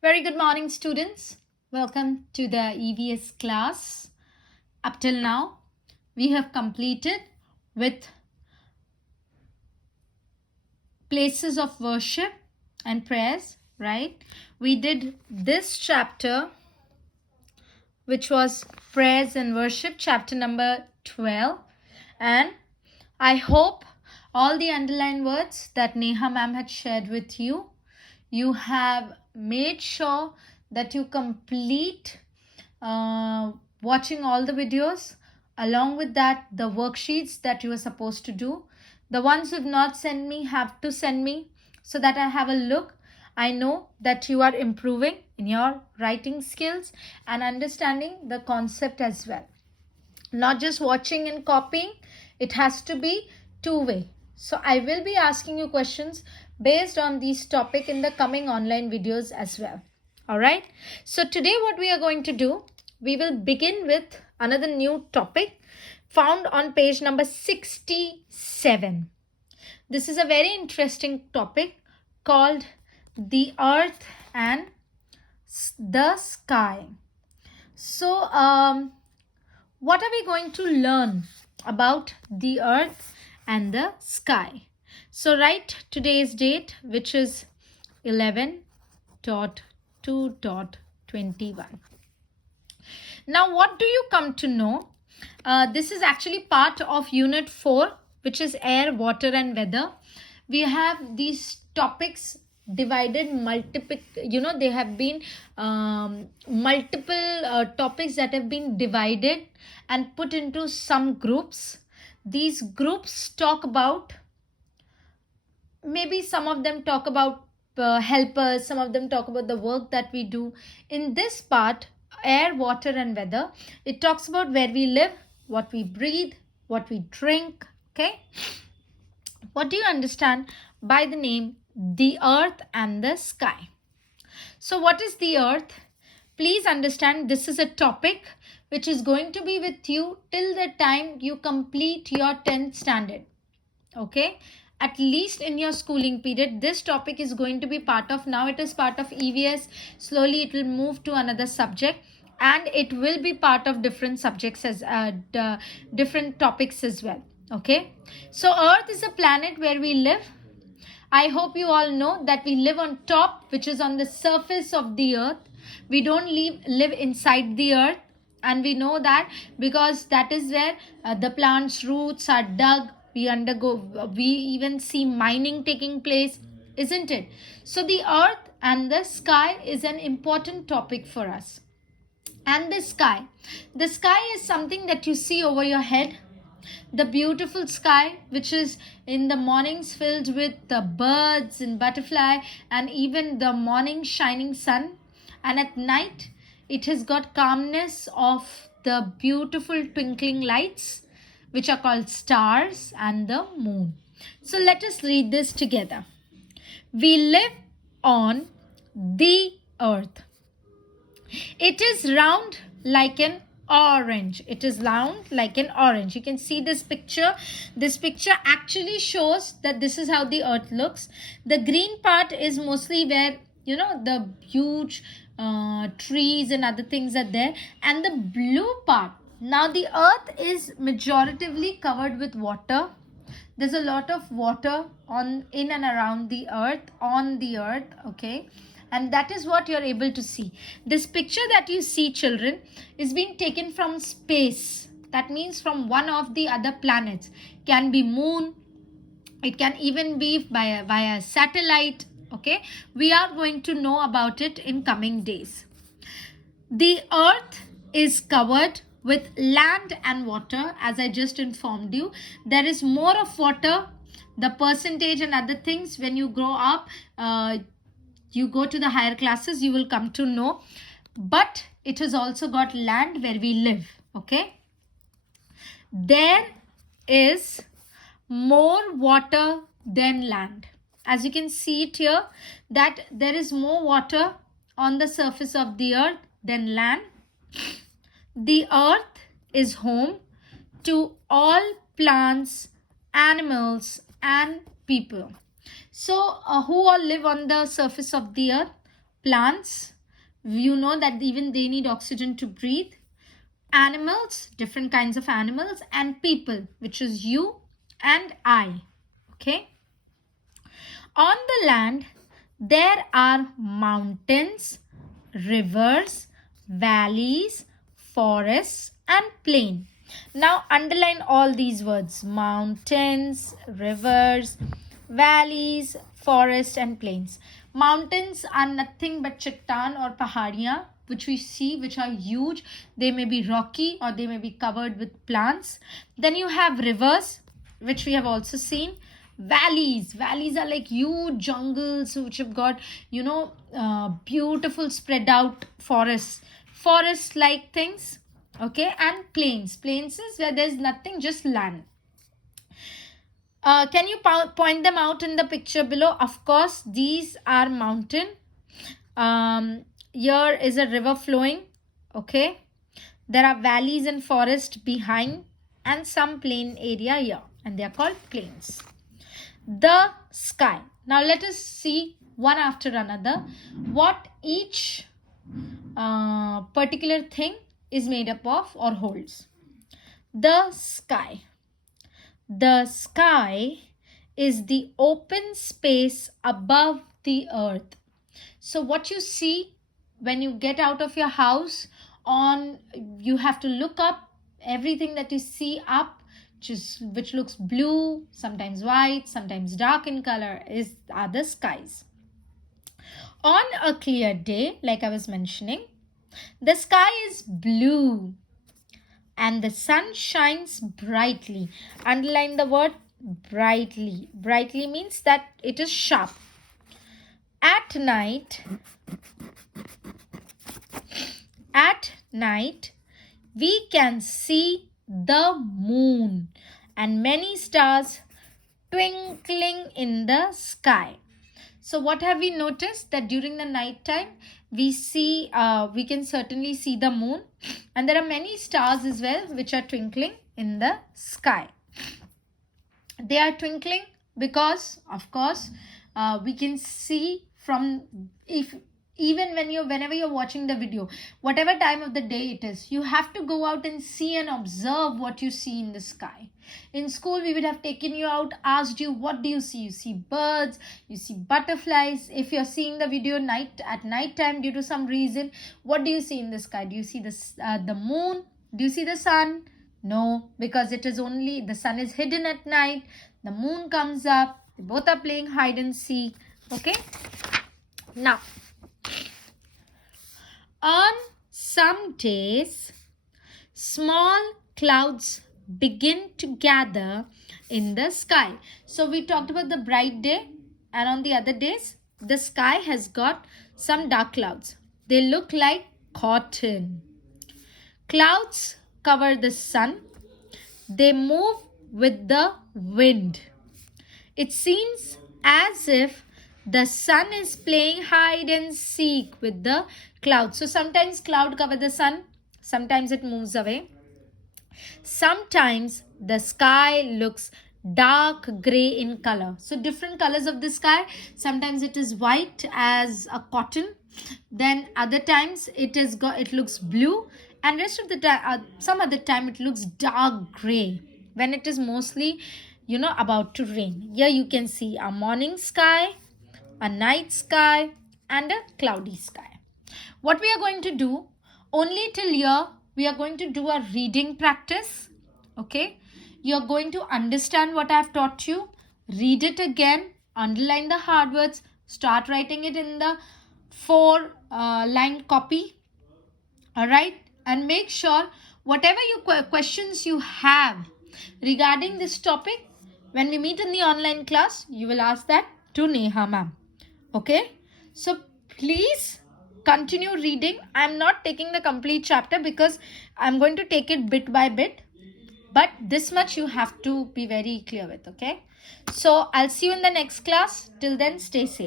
Very good morning, students. Welcome to the EVS class. Up till now, we have completed with places of worship and prayers, right? We did this chapter, which was prayers and worship, chapter number 12. And I hope all the underlined words that Neha ma'am had shared with you, you have made sure that you complete watching all the videos. Along with that, the worksheets that you are supposed to do. The ones who've not sent me have to send me so that I have a look. I know that you are improving in your writing skills and understanding the concept as well. Not just watching and copying, it has to be two-way. So I will be asking you questions based on these topic in the coming online videos as well. All right. So today what we are going to do, we will begin with another new topic found on page number 67. This is a very interesting topic called the earth and the sky. So what are we going to learn about the earth and the sky? So write today's date, which is 11.2.21. Now what do you come to know? This is actually part of unit 4, which is air, water and weather. We have these topics divided multiple, they have been multiple topics that have been divided and put into some groups. These groups talk about, maybe some of them talk about helpers, some of them talk about the work that we do. In this part, air, water and weather, it talks about where we live, what we breathe, what we drink. Okay, what do you understand by the name the earth and the sky? So what is the earth? Please understand, this is a topic which is going to be with you till the time you complete your 10th standard. Okay, at least in your schooling period, this topic is going to be part of, now it is part of EVS. Slowly it will move to another subject and it will be part of different subjects as different topics as well. Okay, so earth is a planet where we live. I hope you all know that we live on top, which is on the surface of the earth. We don't live inside the earth, and we know that because that is where the plant's roots are dug. We even see mining taking place, isn't it? So the earth and the sky is an important topic for us. And the sky is something that you see over your head, the beautiful sky which is in the mornings filled with the birds and butterfly and even the morning shining sun, and at night it has got calmness of the beautiful twinkling lights which are called stars and the moon. So let us read this together. We live on the earth. It is round like an orange. It is round like an orange. You can see this picture. This picture actually shows that this is how the earth looks. The green part is mostly where, the huge trees and other things are there. And the blue part. Now the earth is majoritively covered with water. There's a lot of water in and around the earth, on the earth. Okay, and that is what you're able to see. This picture that you see, children, is being taken from space. That means from one of the other planets. Can be moon, it can even be via satellite. Okay, we are going to know about it in coming days. The earth is covered with land and water, as I just informed you. There is more of water, the percentage and other things when you grow up, you go to the higher classes, you will come to know. But it has also got land where we live. Okay, there is more water than land. As you can see it here, that there is more water on the surface of the earth than land. The earth is home to all plants, animals and people. So who all live on the surface of the earth? plants, you know that even they need oxygen to breathe. Animals, different kinds of animals, and people, which is you and I. Okay. On the land, there are mountains, rivers, valleys, forests, and plain. Now underline all these words: mountains, rivers, valleys, forest, and plains. Mountains are nothing but Chattan or Pahadiyan, which we see, which are huge. They may be rocky or they may be covered with plants. Then you have rivers, which we have also seen. Valleys are like huge jungles which have got, beautiful spread out forest like things. Okay. And plains is where there's nothing, just land. Can you point them out in the picture below? Of course, these are mountain. Here is a river flowing. Okay. There are valleys and forest behind and some plain area here, and they are called plains. The sky. Now let us see one after another what each particular thing is made up of or holds. The sky. The sky is the open space above the earth. So what you see when you get out of your house, you have to look up. Everything that you see up, which looks blue, sometimes white, sometimes dark in color, are the skies. On a clear day, like I was mentioning, the sky is blue and the sun shines brightly. Underline the word brightly. Brightly means that it is sharp. At night, we can see the moon and many stars twinkling in the sky. So what have we noticed? That during the night time, we can certainly see the moon, and there are many stars as well which are twinkling in the sky. They are twinkling because, of course, we can see from, whenever you're watching the video, whatever time of the day it is, you have to go out and see and observe what you see in the sky. In school, we would have taken you out, asked you, what do you see? You see birds, you see butterflies. If you're seeing the video at night time due to some reason, what do you see in the sky? Do you see the moon? Do you see the sun? No, because the sun is hidden at night. The moon comes up. They both are playing hide and seek. Okay. Now, on some days, small clouds begin to gather in the sky. So we talked about the bright day, and on the other days, the sky has got some dark clouds. They look like cotton. Clouds cover the sun. They move with the wind. It seems as if the sun is playing hide and seek with the clouds. So sometimes cloud cover the sun, sometimes it moves away. Sometimes the sky looks dark gray in color. So different colors of the sky. Sometimes it is white as a cotton. Then other times it looks blue, and rest of the time, some other time it looks dark gray when it is mostly, about to rain. Here you can see a morning sky, a night sky, and a cloudy sky. What we are going to do, only till here, we are going to do a reading practice. Okay. You are going to understand what I have taught you. Read it again. Underline the hard words. Start writing it in the 4-line copy. Alright. And make sure whatever questions you have regarding this topic, when we meet in the online class, you will ask that to Neha ma'am. Okay. So please continue reading. I'm not taking the complete chapter because I'm going to take it bit by bit. But this much you have to be very clear with. Okay. So I'll see you in the next class. Till then, stay safe.